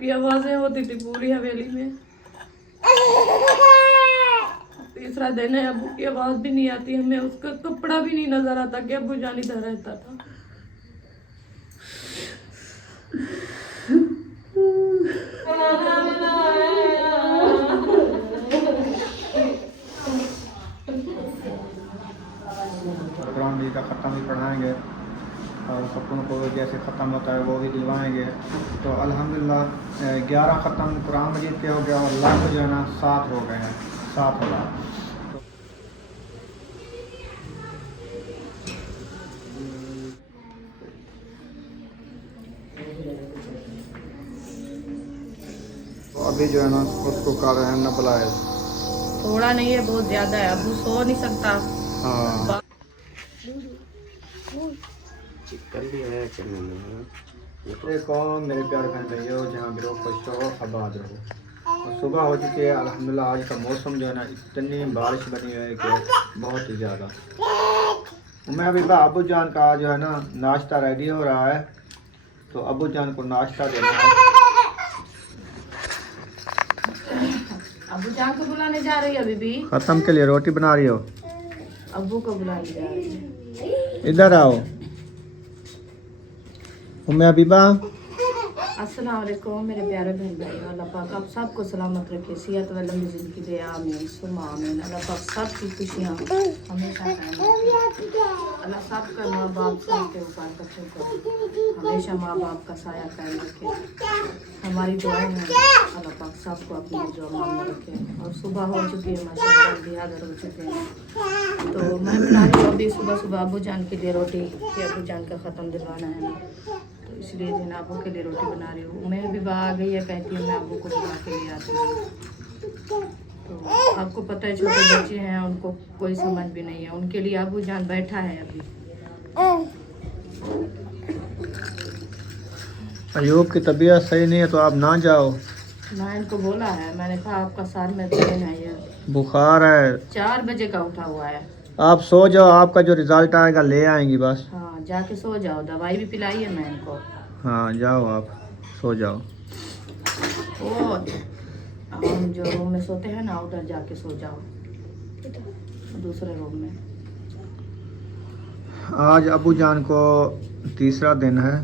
की आवाजें होती थी पूरी हवेली में। तीसरा दिन है, अबू की आवाज भी नहीं आती, हमें उसका कपड़ा भी नहीं नजर आता कि अबू जान इधर रहता था। कुरान भी का ख़त्म भी पढ़ाएंगे और सपनों को जैसे ख़त्म होता है वो भी दिलवाएंगे। तो अल्हम्दुलिल्लाह 11 ख़त्म कुरान मजीद के हो गया और लाख जो है ना 7 हो गए हैं, 7 हो गए। तो अभी जो है ना उसको कर रहे हैं नबलाए। थोड़ा नहीं है, बहुत ज्यादा है, अबू सो नहीं सकता। हाँ कौन मेरे प्यारे बहन भाइयों, जहाँ भी रहो खुश रहो आबाद रहो। और सुबह हो चुकी है अल्हम्दुलिल्लाह। आज का मौसम जो है ना इतनी बारिश बनी हुई है कि बहुत ही ज़्यादा। मैं अभी अबू जान का जो है ना नाश्ता रेडी हो रहा है, तो अबू जान को नाश्ता देना है। अबू जान को बुलाने जा रही है अभी भी। ख़त्म के लिए रोटी बना रही हो? अबू को बुलाने जा रही है। इधर आओ उम्मे हबीबा। अस्सलाम वालेकुम मेरे प्यारे बहन भाई, अल्लाह पाक आप सबको सलामत रखे, सेहत व लंबी ज़िंदगी दे, आमीन सुम्मा आमीन। अल्लाह पाक सबकी खुशियाँ हमेशा कायम रखे। अल्लाह सबका माँ बाप सबके ऊपर बच्चों को हमेशा माँ बाप का साया कायम रखे। हमारी दुआएं हैं अल्लाह पाक सबको अपनी दुआ में रखे। और सुबह हो चुकी है माशाल्लाह, बिहादर हो चुके हैं। तो मैं बना रही हूँ अभी सुबह सुबह अबू जान के लिए रोटी, कि अबू जान का ख़त्म दिलवाना है ना, तो इसलिए जो है अबू के लिए रोटी बना रही हूँ। मैं भी आ गई है, कहती है मैं अबू को बुला के लिए आती हूँ। तो आपको पता है छोटे बच्चे हैं, उनको कोई समझ भी नहीं है, उनके लिए अबू जान बैठा है अभी। अयूब की तबीयत सही नहीं है तो आप ना जाओ। मैं इनको बोला है, मैंने कहा आपका सर में पेन है, ये बुखार है, 4 बजे का उठा हुआ है। आप सो जाओ, आपका जो रिजल्ट आएगा ले आएंगी बस। हाँ जाके सो जाओ, दवाई भी पिलाई है मैं इनको। हाँ जाओ आप सो जाओ। वो हम जो रूम में सोते हैं ना उधर जाके सो जाओ, दूसरे रूम में। आज अबू जान को तीसरा दिन है,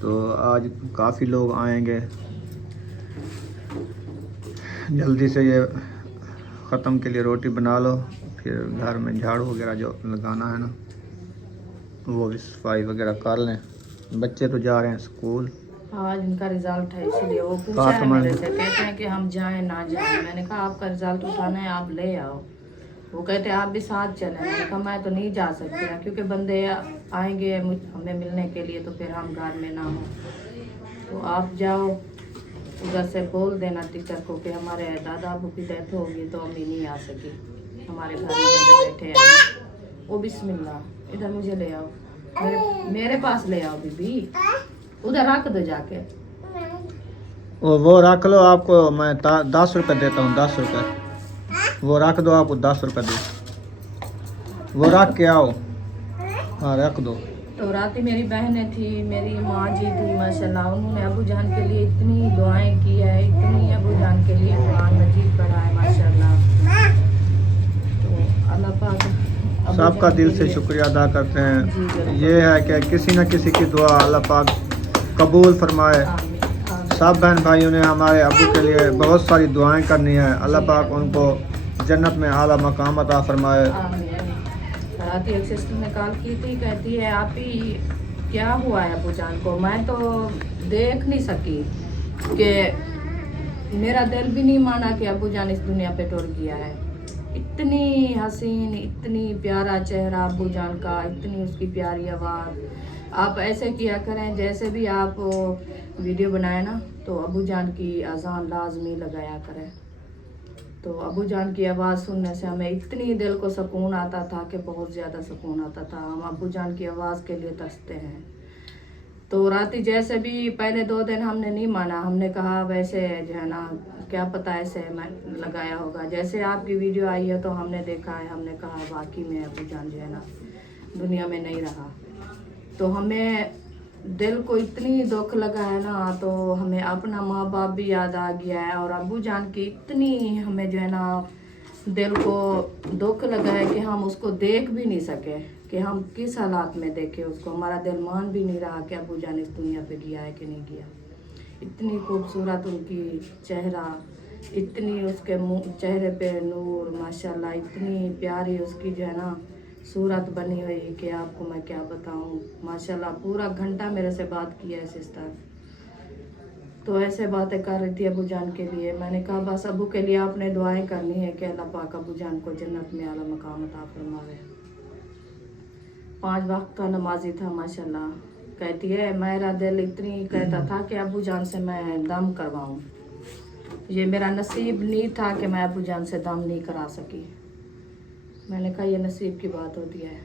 तो आज काफ़ी लोग आएंगे। जल्दी से ये ख़त्म के लिए रोटी बना लो, फिर घर में झाड़ू वगैरह जो लगाना है ना वो भी सफाई वगैरह कर लें। बच्चे तो जा रहे हैं स्कूल। आज इनका रिजल्ट है, इसलिए वो पूछा है मेरे से, कहते हैं कि हम जाएं ना जाएं। मैंने कहा आपका रिजल्ट उठाना है, आप ले आओ। वो कहते हैं आप भी साथ चलें। मैंने कहा मैं तो नहीं जा सकती ना, क्योंकि बंदे आएंगे हमें मिलने के लिए, तो फिर हम घर में ना हो। तो आप जाओ, उधर से बोल देना टीचर को कि हमारे दादा अबू की डेथ होगी तो अम्मी नहीं आ सकी, हमारे घर में बंदे बैठे हैं। वो बिस्मिल्लाह इधर मुझे ले आओ, मेरे पास ले आओ बीबी, उधर रख दो जाके। वो रख लो, आपको मैं 10 रुपये देता हूँ, 10 रुपये वो रख दो, आपको 10 रुपये दो, वो रख के आओ। हाँ रख दो। तो राती मेरी बहनें थी, मेरी माँ जी थी माशाल्लाह, उन्होंने अबू जान के लिए इतनी दुआएं की है, इतनी अबू जान के लिए कुरान मजीद पढ़ा है माशाल्लाह। तो अल्लाह पाक सबका दिल से शुक्रिया अदा करते हैं। ये है कि किसी न किसी की दुआ अल्लाह पाक कबूल फरमाए। सब बहन भाइयों ने हमारे अबू के लिए बहुत सारी दुआएं करनी है, अल्लाह पाक उनको जन्नत में आला मकाम अता फरमाए। राती एक सिस्टर ने कॉल की थी, कहती है आप ही क्या हुआ है अबू जान को। मैं तो देख नहीं सकी, कि मेरा दिल भी नहीं माना कि अबू जान इस दुनिया पे टुर गया है। इतनी हसीन, इतनी प्यारा चेहरा अबू जान का, इतनी उसकी प्यारी आवाज़। आप ऐसे किया करें, जैसे भी आप वीडियो बनाए ना तो अबू जान की अजान लाजमी लगाया करें। तो अबू जान की आवाज़ सुनने से हमें इतनी दिल को सुकून आता था कि बहुत ज़्यादा सुकून आता था। हम अबू जान की आवाज़ के लिए तरसते हैं। तो राती जैसे भी पहले 2 दिन हमने नहीं माना, हमने कहा वैसे जो है ना क्या पता ऐसे मैं लगाया होगा। जैसे आपकी वीडियो आई है तो हमने देखा है, हमने कहा वाकई में अबू जान जो है ना दुनिया में नहीं रहा। तो हमें दिल को इतनी दुख लगा है ना, तो हमें अपना माँ बाप भी याद आ गया है, और अब्बू जान की इतनी हमें जो है ना दिल को दुख लगा है कि हम उसको देख भी नहीं सके, कि हम किस हालात में देखें उसको। हमारा दिल मान भी नहीं रहा कि अब्बू जान इस दुनिया पे गया है कि नहीं गया। इतनी खूबसूरत उनकी चेहरा, इतनी उसके मुँह चेहरे पे नूर, माशाल्लाह, इतनी प्यारी उसकी जो है ना सूरत बनी हुई कि आपको मैं क्या बताऊं। माशाल्लाह पूरा घंटा मेरे से बात की है सिस्टर, तो ऐसे बातें कर रही थी अबू जान के लिए। मैंने कहा बस अबू के लिए आपने दुआएं करनी है कि अल्लाह पाक अबू जान को जन्नत में आला मकाम अता फरमावे। 5 वक्त का नमाजी था माशाल्लाह। कहती है मेरा दिल इतनी कहता था कि अबू जान से मैं दम करवाऊं। ये मेरा नसीब नहीं था कि मैं अबू जान से दम नहीं करा सकी। मैंने कहा ये नसीब की बात होती है।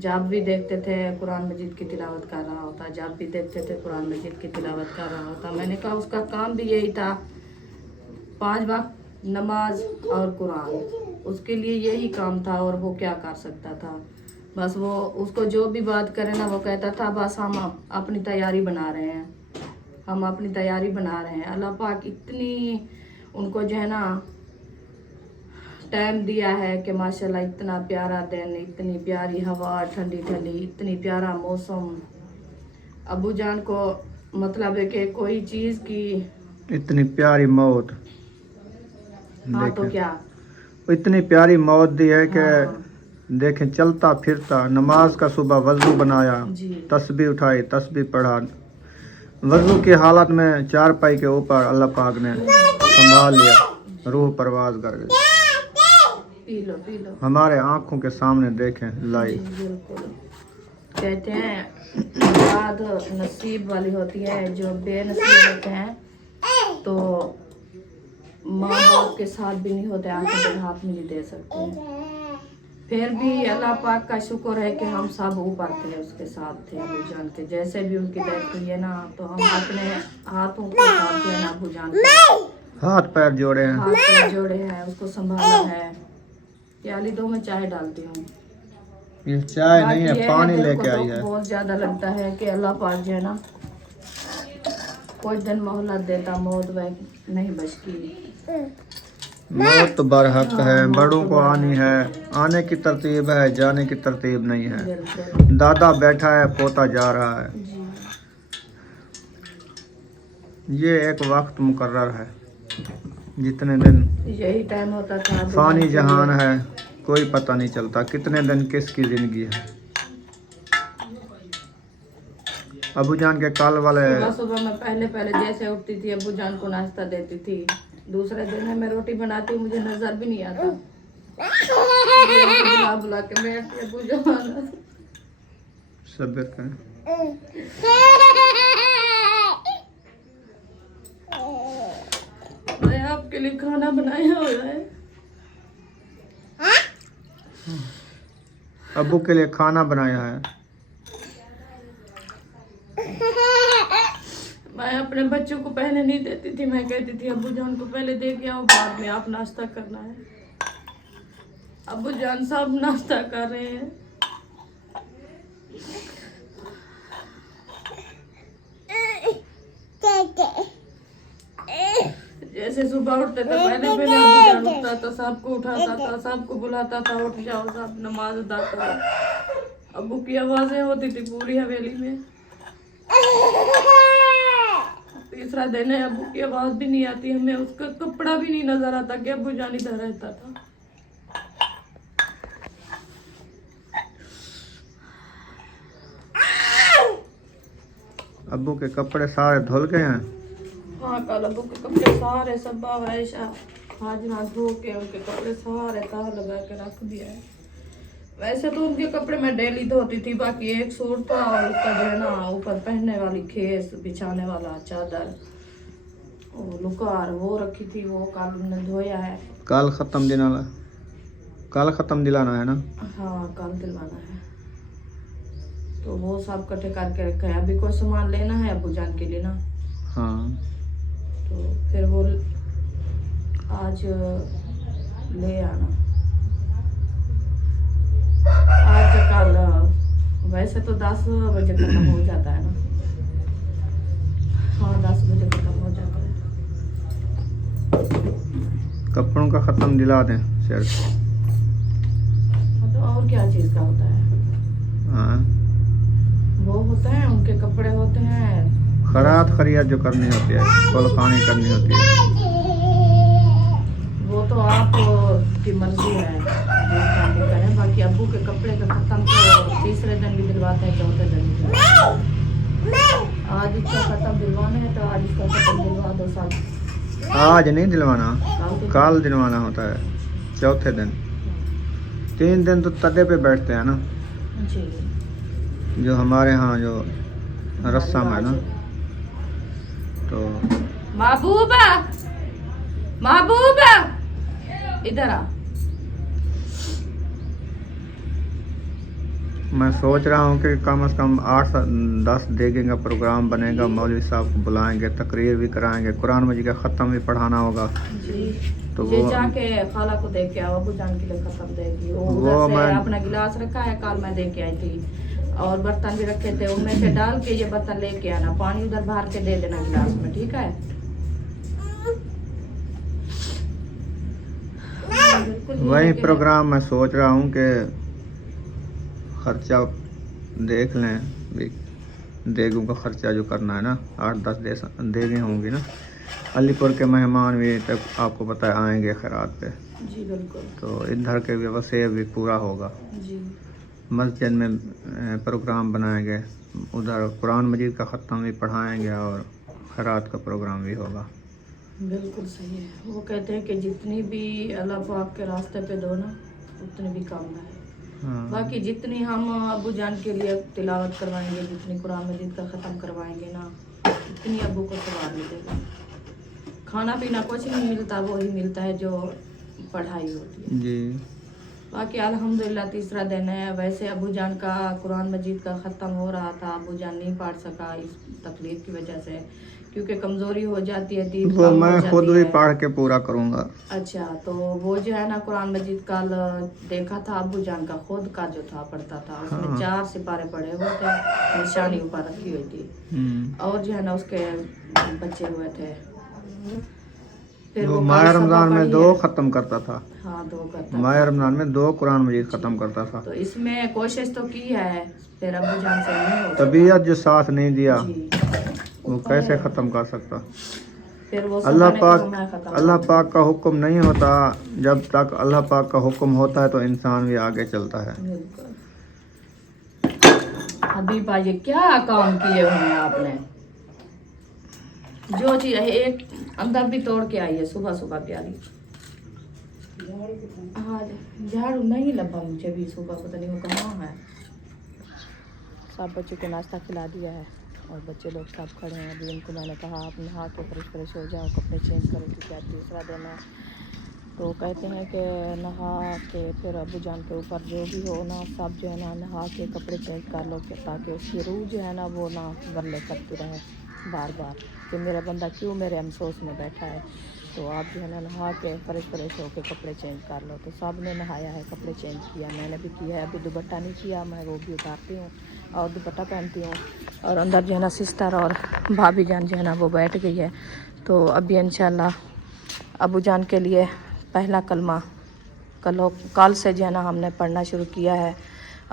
जब भी देखते थे कुरान मजीद की तिलावत कर रहा होता, जब भी देखते थे कुरान मजीद की तिलावत कर रहा होता। मैंने कहा उसका काम भी यही था, 5 वक्त नमाज और कुरान, उसके लिए यही काम था। और वो क्या कर सकता था, बस वो उसको जो भी बात करे ना वो कहता था बस हम अपनी तैयारी बना रहे हैं, हम अपनी तैयारी बना रहे हैं। अल्लाह पाक इतनी उनको जो है ना टाइम दिया है कि माशाल्लाह इतना प्यारा दिन, इतनी प्यारी हवा, ठंडी ठंडी, इतनी प्यारा मौसम। अबू जान को मतलब है कि कोई चीज़ की इतनी प्यारी मौत, हाँ तो क्या इतनी प्यारी मौत दी है कि हाँ, देखें चलता फिरता, नमाज का सुबह वजू बनाया, जी तस्बीह उठाई, तस्बीह पढ़ा, वजू की हालत में चारपाई के ऊपर अल्लाह पाक ने संभाल लिया, रूह परवाज कर गई। P low P low. हमारे आंखों के सामने देखें जी लाई। बिल्कुल। कहते हैं औलाद नसीब वाली होती है, जो बेनसीब होते हैं तो माँ बाप के साथ भी नहीं होते, आंखें पे हाथ में नहीं दे सकते हैं। फिर भी अल्लाह पाक का शुक्र है कि हम सब ऊपर थे, उसके साथ थे अबू जान के। जैसे भी उनकी डेथ हुई है ना, तो हम अपने हाथों के साथ जो है ना अबू जान के हाथ पैर जोड़े हैं, हाथ पैर जोड़े हैं, उसको संभाला है। प्याली दो में चाय डालती हूँ। ये चाय नहीं है, बाकी ये पानी दिल को लेके आई दुख है। बहुत ज्यादा लगता है कि अल्लाह पाक जो है ना कोई दिन मोहलत देता, मौत वह नहीं बचती। मौत तो बरहक है, हाँ, मौत बड़ों तो को बरहक आनी है, आने की तरतीब है, जाने की तरतीब नहीं है। बिल्कुल दादा बैठा है, पोता जा रहा है। जी। ये एक वक्त मुकर्रर है, जितने दिन यही टाइम होता था अबू फानी जान के जहान लिए। है, कोई पता नहीं चलता कितने दिन किसकी जिंदगी है। अबू जान के कल वाले सुबह सुबह मैं पहले जैसे उठती थी अबू जान को नाश्ता देती थी। दूसरे दिन में मैं रोटी बनाती हूँ, मुझे नजर भी नहीं आता, बुला बुला के बैठती अबू जान। सब्र करें। मैं आपके लिए खाना बनाया हुआ है। अबू के लिए खाना बनाया है। मैं अपने बच्चों को पहले नहीं देती थी, मैं कहती थी अबू जान को पहले दे के आओ, बाद में आप नाश्ता करना है। अबू जान सब नाश्ता कर रहे हैं। जैसे सुबह उठते थे पहले अबू जान उठता था, सबको उठाता था, सबको बुलाता था, उठ जाओ सब नमाज अदा करो। अबू की आवाजें होती थी पूरी हवेली में। तीसरा दिन है, अबू की आवाज भी नहीं आती, हमें उसका कपड़ा भी नहीं नजर आता कि अबू जान इधर रहता था। अबू के कपड़े सारे धुल गए हैं। हाँ कल अबू के कपड़े सारे सब ऐसा हाजरा धो के उनके कपड़े सारे तह लगा के रख दिया है। वैसे तो उनके कपड़े मैं डेली धोती थी, बाकी एक सूट था और उसका जो है ना ऊपर पहनने वाली खेस, बिछाने वाला चादर, वो लुकार वो रखी थी, वो कल ने धोया है। कल खत्म दिलाना है ना। हाँ कल दिलवाना है, तो वो सब इकट्ठे करके रखा है। अभी कोई सामान लेना है अबू जान के लिए ना, हाँ तो फिर वो आज ले आना। आज कल वैसे तो 10 बजे खत्म हो जाता है ना। हाँ 10 बजे खत्म हो जाता है। कपड़ों का ख़त्म दिला दें सर। हाँ तो और क्या चीज़ का होता है? हाँ वो होते हैं उनके कपड़े होते हैं, खरात खरियात जो करनी होती है, कुलखानी करनी होती है। वो तो आप की मर्जी है जिस काम भी करें। बाकी अब्बू के कपड़े का खत्म तो तीसरे दिन भी दिलवाते हैं, चौथे दिन भी दिलवाते हैं। आज इसका खत्म दिलवाना है तो आज इसका खत्म दिलवा दो सब। आज नहीं दिलवाना, के कल दिलवाना होता है, चौथे दिन। 3 दिन तो तदे पे बैठते हैं ना, जी जो हमारे यहाँ जो रस्म है ना। तो महबूबा, महबूबा इधर आ। मैं सोच रहा हूँ कि कम से कम 8-10 देखेंगे का प्रोग्राम बनेगा, मौलवी साहब को बुलाएंगे, तकरीर भी कराएंगे, कुरान मजीद का ख़त्म भी पढ़ाना होगा। जी तो ये वो जाके खाला को देख के आओ, अबू जान के लिए खत्म देगी। वो वो उधर से मैं- अपना गिलास रखा है, कल मैं दे के आई थी, और बर्तन भी रखे थे, उनमें से डाल के ये बर्तन लेके आना, पानी उधर भर के दे देना गिलास में, ठीक है? बिल्कुल ये वही है कि- प्रोग्राम मैं सोच रहा हूँ कि खर्चा देख लें भी, देगों का खर्चा जो करना है ना, 8-10 देगें होंगी ना। अलीपुर के मेहमान भी तक आपको पता है आएंगे खैरात पे, जी बिल्कुल तो इधर के भी वसे भी पूरा होगा। जी मस्जिद में प्रोग्राम बनाएंगे, उधर कुरान मजीद का ख़त्म भी पढ़ाएंगे और खैरात का प्रोग्राम भी होगा। बिल्कुल सही है। वो कहते हैं कि जितनी भी अल्लाह पाक के रास्ते पे दो ना, उतनी भी कम है। हाँ बाकी जितनी हम अबू जान के लिए तिलावत करवाएंगे, जितनी कुरान मजीद का ख़त्म करवाएंगे ना, उतनी अबू को सवाब मिलेगा। खाना पीना कुछ नहीं मिलता, वही मिलता है जो पढ़ाई होती है। जी। बाकी अल्हम्दुलिल्लाह तीसरा दिन है। वैसे अबू जान का कुरान मजीद का ख़त्म हो रहा था, अबू जान नहीं पढ़ सका इस तकलीफ की वजह से, क्योंकि कमज़ोरी हो जाती है, दीद वो कम हो मैं खुद जाती भी है। पढ़ के पूरा करूँगा। अच्छा, तो वो जो है ना कुरान मजीद कल देखा था, अबू जान का खुद का जो था पढ़ता था, उसमें हाँ। 4 सिपारे पढ़े हुए थे, निशानी ऊपर रखी हुई थी, और जो है ना उसके बच्चे हुए थे। फिर वो वो माह कल रमज़ान सबा में पढ़ी 2 है। ख़त्म करता था, हाँ 2 करता माह था। रमज़ान में 2 कुरान मजीद ख़त्म करता था। तो इसमें कोशिश तो की है, फिर अबू जान से नहीं हो सका। तबीयत जो साथ नहीं दिया, जी वो कैसे ख़त्म कर सकता। फिर वो अल्लाह सबा ने पाक कहा, मैं खत्म अल्लाह कर पाक का हुक्म नहीं होता, जब तक अल्लाह पाक का हुक्म होता है तो इंसान भी आगे चलता है। दूँ। बिल्कुल। अभी भाई क्या काम किए हुए हैं आपने? जो चीज है एक अंदर भी तोड़ के आई है सुबह सुबह प्यारी। हाँ झाड़ू नहीं लगा मुझे भी सुबह, पता नहीं वो कहाँ है। सब बच्चों को नाश्ता खिला दिया है और बच्चे लोग सब खड़े हैं। अभी उनको मैंने कहा आप नहा के फ्रेश हो जाओ, कपड़े चेंज करो, क्योंकि आज तीसरा दिन है। तो कहते हैं कि नहा के फिर अबू जान के ऊपर जो भी हो ना, सब जो है ना नहा के कपड़े चेंज कर लो, ताकि उसकी रूह जो है ना वो ना गले करती रहे बार बार कि मेरा बंदा क्यों मेरे अफसोस में बैठा है। तो आप जो है ना नहा के फ्रेश हो के कपड़े चेंज कर लो। तो सब ने नहाया है, कपड़े चेंज किया, मैंने भी किया है। अभी दुपट्टा नहीं किया, मैं वो भी उतारती हूँ और दुपट्टा पहनती हूँ। और अंदर जो है ना सिस्टर और भाभी जान जो है ना वो बैठ गई है। तो अभी इंशाल्लाह अबू जान के लिए पहला कलमा कल से जो है ना हमने पढ़ना शुरू किया है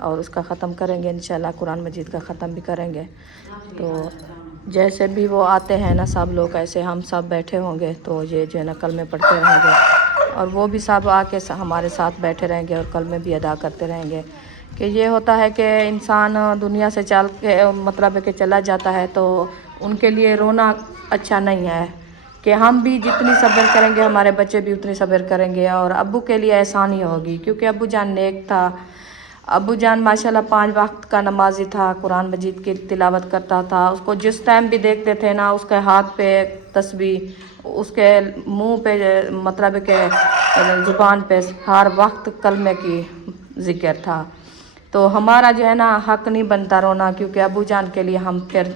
और उसका ख़त्म करेंगे इंशाल्लाह, कुरान मजीद का ख़त्म भी करेंगे। तो जैसे भी वो आते हैं ना सब लोग, ऐसे हम सब बैठे होंगे तो ये जो है ना कलमे पढ़ते रहेंगे और वो भी सब आके हमारे साथ बैठे रहेंगे और कलमे भी अदा करते रहेंगे। कि ये होता है कि इंसान दुनिया से चल के मतलब है कि चला जाता है तो उनके लिए रोना अच्छा नहीं है, कि हम भी जितनी सब्र करेंगे हमारे बच्चे भी उतनी सब्र करेंगे और अब्बू के लिए आसानी होगी, क्योंकि अब्बू जान नेक था। अब्बू जान माशाल्लाह 5 वक्त का नमाजी था, कुरान मजीद की तिलावत करता था। उसको जिस टाइम भी देखते थे ना, उसके हाथ पे तस्बीह, उसके मुंह पे मतलब के ज़ुबान पे हर वक्त कलमे की ज़िक्र था। तो हमारा जो है ना हक नहीं बनता रोना, क्योंकि अब्बू जान के लिए हम फिर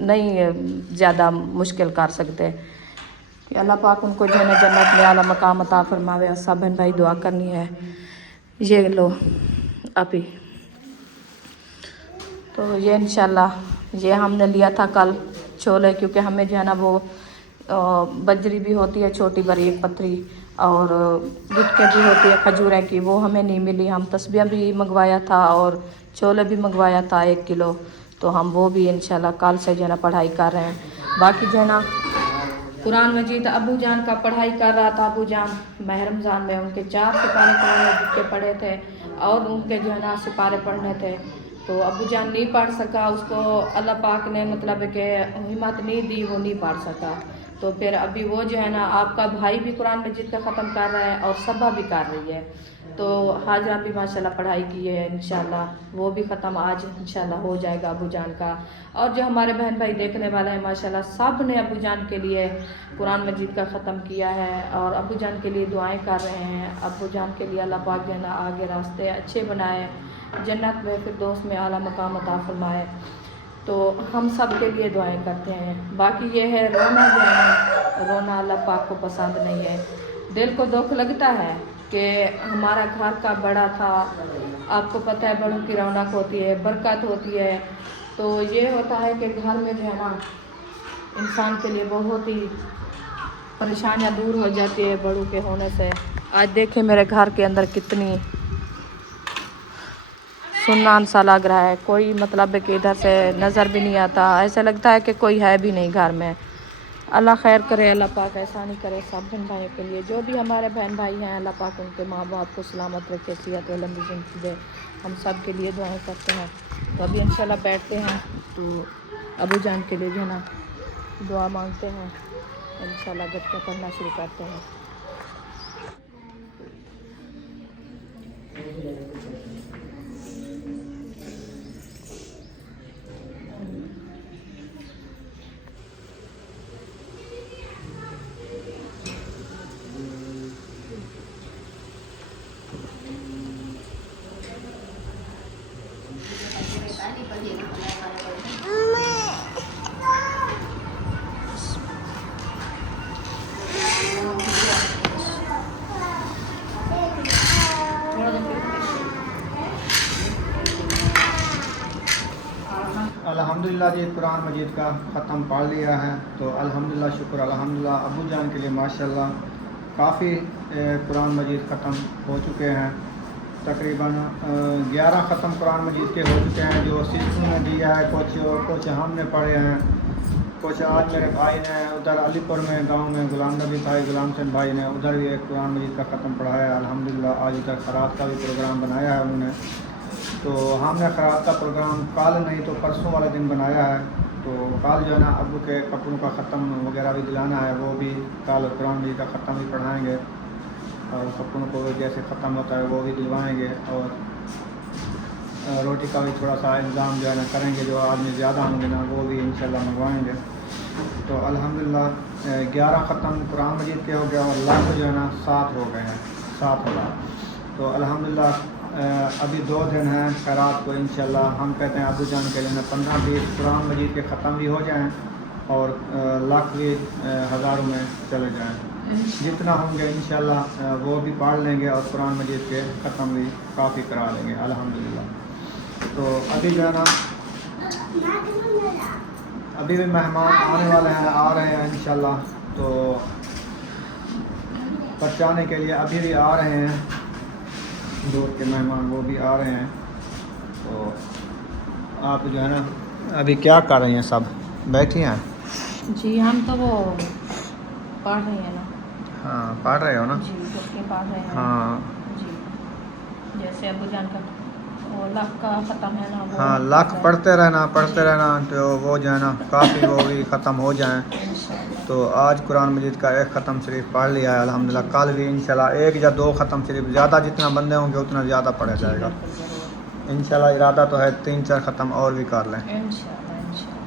नहीं ज़्यादा मुश्किल कर सकते कि अल्लाह पाक उनको जो है ना जन्नत में आला मकाम अता फरमावे। और सब बहन भाई दुआ करनी है। ये लो अभी تو یہ انشاءاللہ یہ ہم نے لیا تھا کل چھولے، کیونکہ ہمیں جو ہے نا وہ بجری بھی ہوتی ہے چھوٹی باریک پتری، اور گٹکے بھی ہوتی ہے کھجورے کی، وہ ہمیں نہیں ملی۔ ہم تسبیح بھی منگوایا تھا اور چھولے بھی منگوایا تھا 1 کلو، تو ہم وہ بھی انشاءاللہ کل سے جو ہے نا پڑھائی کر رہے ہیں۔ باقی جو ہے نا قرآن مجید ابو جان کا پڑھائی کر رہا تھا، ابو جان ماہ رمضان میں ان کے 4 سپارے قرآن مجید کے پڑھے تھے، اور ان کے جو ہے نا سپارے پڑھنے تھے، تو ابو جان نہیں پڑھ سکا، اس کو اللہ پاک نے مطلب کہ ہمت نہیں دی، وہ نہیں پڑھ سکا۔ تو پھر ابھی وہ جو ہے نا آپ کا بھائی بھی قرآن مجید کا ختم کر رہا ہے اور صبا بھی کر رہی ہے، تو حاجرہ بھی ماشاءاللہ پڑھائی کی ہے، انشاءاللہ وہ بھی ختم آج انشاءاللہ ہو جائے گا ابو جان کا۔ اور جو ہمارے بہن بھائی دیکھنے والے ہیں ماشاءاللہ سب نے ابو جان کے لیے قرآن مجید کا ختم کیا ہے، اور ابو جان کے لیے دعائیں کر رہے ہیں۔ ابو جان کے لیے اللہ پاک جو ہے نا آگے راستے اچھے بنائے، جنت میں فردوس میں اعلیٰ مقام عطا فرمائے، تو ہم سب کے لیے دعائیں کرتے ہیں۔ باقی یہ ہے رونا جو ہے، رونا اللہ پاک کو پسند نہیں ہے، دل کو دکھ لگتا ہے کہ ہمارا گھر کا بڑا تھا، آپ کو پتہ ہے بڑوں کی رونق ہوتی ہے، برکت ہوتی ہے، تو یہ ہوتا ہے کہ گھر میں جو ہے نا انسان کے لیے بہت ہی پریشانیاں دور ہو جاتی ہے بڑوں کے ہونے سے۔ آج دیکھیں میرے گھر کے اندر کتنی سنان سا لگ رہا ہے، کوئی مطلب ہے کہ ادھر سے نظر بھی نہیں آتا، ایسا لگتا ہے کہ کوئی ہے بھی نہیں گھر میں۔ اللہ خیر کرے، اللہ پاک ایسا نہیں کرے سب بہن بھائیوں کے لیے، جو بھی ہمارے بہن بھائی ہیں اللہ پاک ان کے ماں باپ کو سلامت رکھے، صحت و لمبی زندگی دے، ہم سب کے لیے دعائیں کرتے ہیں۔ تو ابھی انشاءاللہ بیٹھتے ہیں تو ابو جان کے لیے جو ہے نا دعا مانگتے ہیں، انشاءاللہ گٹکا پڑھنا شروع کرتے ہیں۔ الحمدللہ جی قرآن مجید کا ختم پڑھ لیا ہے، تو الحمدللہ شکر الحمدللہ ابو جان کے لیے ماشاءاللہ کافی قرآن مجید ختم ہو چکے ہیں، تقریباً 11 ختم قرآن مجید کے ہو چکے ہیں، جو سسٹوں نے دیا ہے، کچھ ہم نے پڑھے ہیں، کچھ آج میرے بھائی نے ادھر علی پور میں گاؤں میں غلام نبی بھائی غلام حسین بھائی نے ادھر بھی ایک قرآن مجید کا ختم پڑھایا ہے الحمدللہ۔ آج ادھر خیرات کا بھی پروگرام بنایا ہے انہوں نے، تو ہم نے خیرات کا پروگرام کل نہیں تو پرسوں والے دن بنایا ہے، تو کل جو ہے نا ابو کے کپڑوں کا ختم وغیرہ بھی دلانا ہے، وہ بھی کل قرآن مجید کا ختم بھی پڑھائیں گے، اور کپڑوں کو جیسے ختم ہوتا ہے وہ بھی دلوائیں گے، اور روٹی کا بھی تھوڑا سا انتظام جو ہے نا کریں گے، جو آدمی زیادہ ہوں گے نا وہ بھی انشاءاللہ منگوائیں گے۔ تو الحمدللہ 11 ختم قرآن مجید کے ہو گیا، اور لاکھ جو ہے نا 7 ہو گئے ہیں، 7,000۔ تو الحمدللہ ابھی 2 دن ہیں خیرات کو، انشاءاللہ ہم کہتے ہیں ابو جان کے لیے 15-20 قرآن مجید کے ختم بھی ہو جائیں، اور لاکھ بھی ہزاروں میں چلے جائیں، جتنا ہوں گے انشاءاللہ وہ بھی پڑھ لیں گے، اور قرآن مجید کے ختم بھی کافی کرا لیں گے الحمدللہ۔ تو ابھی جو ہے نا ابھی بھی مہمان آنے والے ہیں، آ رہے ہیں انشاءاللہ، تو پہنچانے کے لیے ابھی بھی آ رہے ہیں، دور کے مہمان وہ بھی آ رہے ہیں۔ تو آپ جو ہے نا ابھی کیا کر رہی ہیں، سب بیٹھی ہیں؟ جی ہم تو وہ پڑھ رہے ہیں نا۔ ہاں پڑھ رہے ہو نا؟ جی گٹکے پڑھ رہے ہیں۔ ہاں جی جیسے ابو جان کا وہ لاکھ کا ختم ہے نا، وہ ہاں لاکھ پڑھتے رہنا تو وہ جو ہے نا کافی وہ بھی ختم ہو جائیں۔ تو آج قرآن مجید کا 1 ختم شریف پڑھ لیا ہے الحمدللہ، کل بھی انشاءاللہ 1 یا 2 ختم شریف، زیادہ جتنا بندے ہوں گے اتنا زیادہ پڑھا جائے گا انشاءاللہ۔ ارادہ تو ہے 3-4 ختم اور بھی کر لیں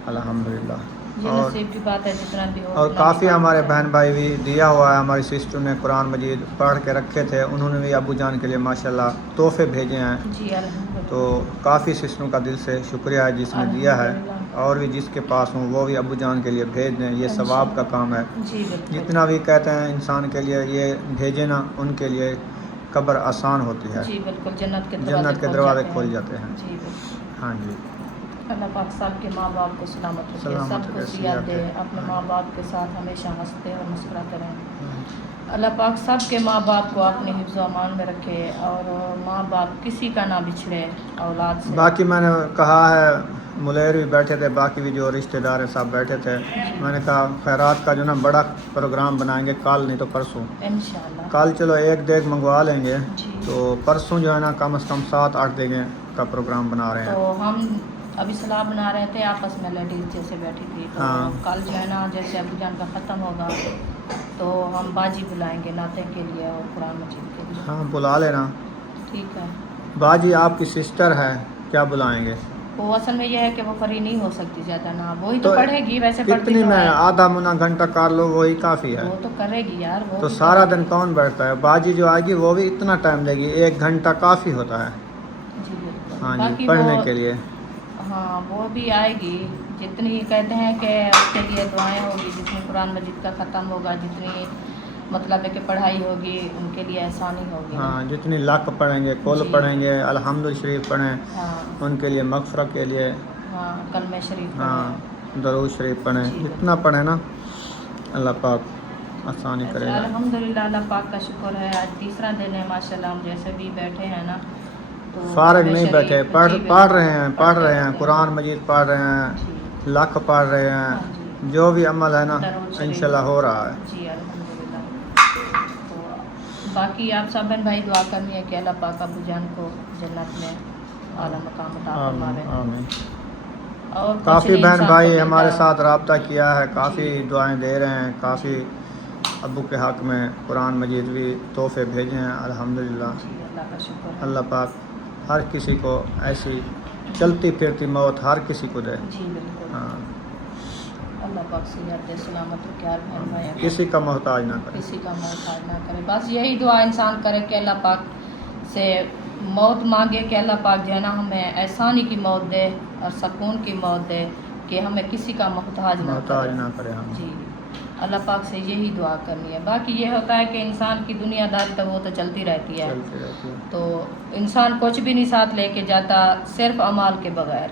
الحمدللہ۔ یہ نصیب کی بات ہے، جتنا بھی ہو اور کافی ہمارے بہن بھائی بھی دیا ہوا ہے، ہماری سسٹر نے قرآن مجید پڑھ کے رکھے تھے، انہوں نے بھی ابو جان کے لیے ماشاءاللہ تحفے بھیجے ہیں۔ جی الحمدللہ۔ تو کافی سسٹروں کا دل سے شکریہ ہے جس نے دیا ہے، اور بھی جس کے پاس ہوں وہ بھی ابو جان کے لیے بھیج دیں، یہ ثواب کا کام ہے۔ جی بالکل۔ جتنا بھی کہتے ہیں انسان کے لیے یہ بھیجے نا، ان کے لیے قبر آسان ہوتی ہے، جی بالکل، جنت کے دروازے کھل جاتے ہیں۔ جی بالکل۔ ہاں جی۔ اللہ پاک سب کے ماں باپ کو سلامت رکھے، سلامت سب کو رکھے، صحت صحت دے، دے۔ اپنے ماں باپ کے ساتھ ہمیشہ ہنستے اور مسکراتے رہیں۔ اللہ پاک سب کے ماں باپ کو اپنے حفظ و امان میں رکھے اور ماں باپ کسی کا نہ بچھڑے اولاد سے۔ باقی میں نے کہا ہے، ملیر بھی بیٹھے تھے، باقی بھی جو رشتہ دار ہیں سب بیٹھے تھے، میں نے کہا خیرات کا جو نا بڑا پروگرام بنائیں گے، کل نہیں تو پرسوں۔ انشاءاللہ کل چلو ایک دیگ منگوا لیں گے، جی۔ تو پرسوں جو ہے نا کم از کم 7-8 دیگیں کا پروگرام بنا رہے ہیں۔ تو ہم ابھی صلاح بنا رہے تھے، آپس میں لیڈیز جیسے بیٹھی تھی، تو ہاں۔ کل جو ہے نا جیسے ابو جان کا ختم ہوگا تو ہم باجی بلائیں گے نعتیں کے لیے اور قرآن مجید کے لیے۔ ہاں بلا لینا۔ ٹھیک ہے۔ باجی آپ کی سسٹر ہے، کیا بلائیں گے؟ وہ اصل میں یہ ہے کہ وہ فری نہیں ہو سکتی زیادہ نا، وہی تو تو پڑھے گی، ویسے پڑھتی کتنی تو میں ہے، آدھا منا گھنٹہ کر لو وہی کافی ہے۔ وہ تو کرے گی یار، وہ تو بھی سارا کرے دن گی۔ کون بیٹھتا ہے؟ باجی جو آئے گی وہ بھی اتنا ٹائم لے گی، 1 گھنٹہ کافی ہوتا ہے۔ جی بالکل۔ ہاں جی، باقی پڑھنے وہ کے لیے۔ ہاں وہ بھی آئے گی، جتنی کہتے ہیں کہ اس کے لیے دعائیں ہوگی، جتنی قرآن مجید کا ختم ہوگا، جتنی مطلب ہے کہ پڑھائی ہوگی، ان کے لیے آسانی ہوگی نا۔ ہاں جتنی لک پڑھیں گے، کل جی۔ پڑھیں گے، الحمد شریف پڑھیں، ہاں ان کے لیے مغفرت کے لیے، ہاں کلمہ شریف ہاں پڑھیں۔ درود شریف پڑھیں، جی جتنا بالکل۔ پڑھیں نا اللہ پاک آسانی کرے گا۔ الحمدللہ اللہ پاک کا شکر ہے، آج تیسرا دن ہے ماشاءاللہ، ہم جیسے بھی بیٹھے ہیں نا تو فارغ کلمہ نہیں بیٹھے، شریف پڑھ جی پڑھ بالکل، رہے ہیں، پڑھتے رہے ہیں، رہتے قرآن مجید پڑھ رہے ہیں، جی لک پڑھ رہے ہاں ہیں، جی، جو بھی عمل ہے نا درود شریف انشاءاللہ ہو رہا ہے۔ جی الحمدللہ۔ تو باقی آپ سب بہن بھائی دعا کرنی ہے کہ اللہ پاک ابو جان کو جنت میں اعلیٰ مقام عطا فرماوے، آمین آمین۔ اور کچھ کافی نہیں بہن انسان کو بھائی ملتا۔ ہمارے ساتھ رابطہ کیا ہے، کافی جی دعائیں دے رہے ہیں، کافی جی ابو کے حق میں قرآن مجید بھی تحفے بھیجے ہیں، الحمدللہ۔ جی اللہ کا شکر ہے۔ اللہ پاک ہر کسی کو ایسی چلتی پھرتی موت ہر کسی کو دے۔ جی بالکل۔ ہاں، اللہ پاک صحت دے، سلامت رکھے ہر بہن بھائی کو، کسی کا محتاج نہ کرے۔ کسی کا محتاج نہ کرے، بس یہی دعا انسان کرے کہ اللہ پاک سے موت مانگے کہ اللہ پاک جو ہے نا ہمیں احسانی کی موت دے اور سکون کی موت دے، کہ ہمیں کسی کا محتاج نہ محتاج کرے۔ نہ کرے ہم۔ جی اللہ پاک سے یہی دعا کرنی ہے۔ باقی یہ ہوتا ہے کہ انسان کی دنیا داری تو وہ تو چلتی رہتی ہے، چلتے رہتے ہیں۔ تو انسان کچھ بھی نہیں ساتھ لے کے جاتا، صرف اعمال کے بغیر،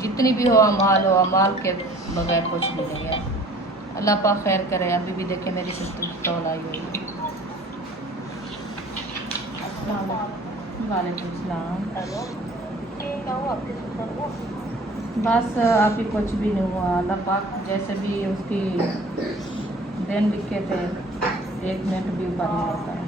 جتنی بھی ہو اعمال کے بغیر کچھ بھی نہیں ہے۔ اللہ پاک خیر کرے۔ ابھی بھی دیکھیں میری سسٹر کی کال آئی ہوئی ہے۔ السلام علیکم۔ وعلیکم السلام۔ بس ابھی کچھ بھی نہیں ہوا، اللہ پاک جیسے بھی اس کی دن لکھے تھے 1 منٹ بھی اوپر نہیں ہوتا ہے۔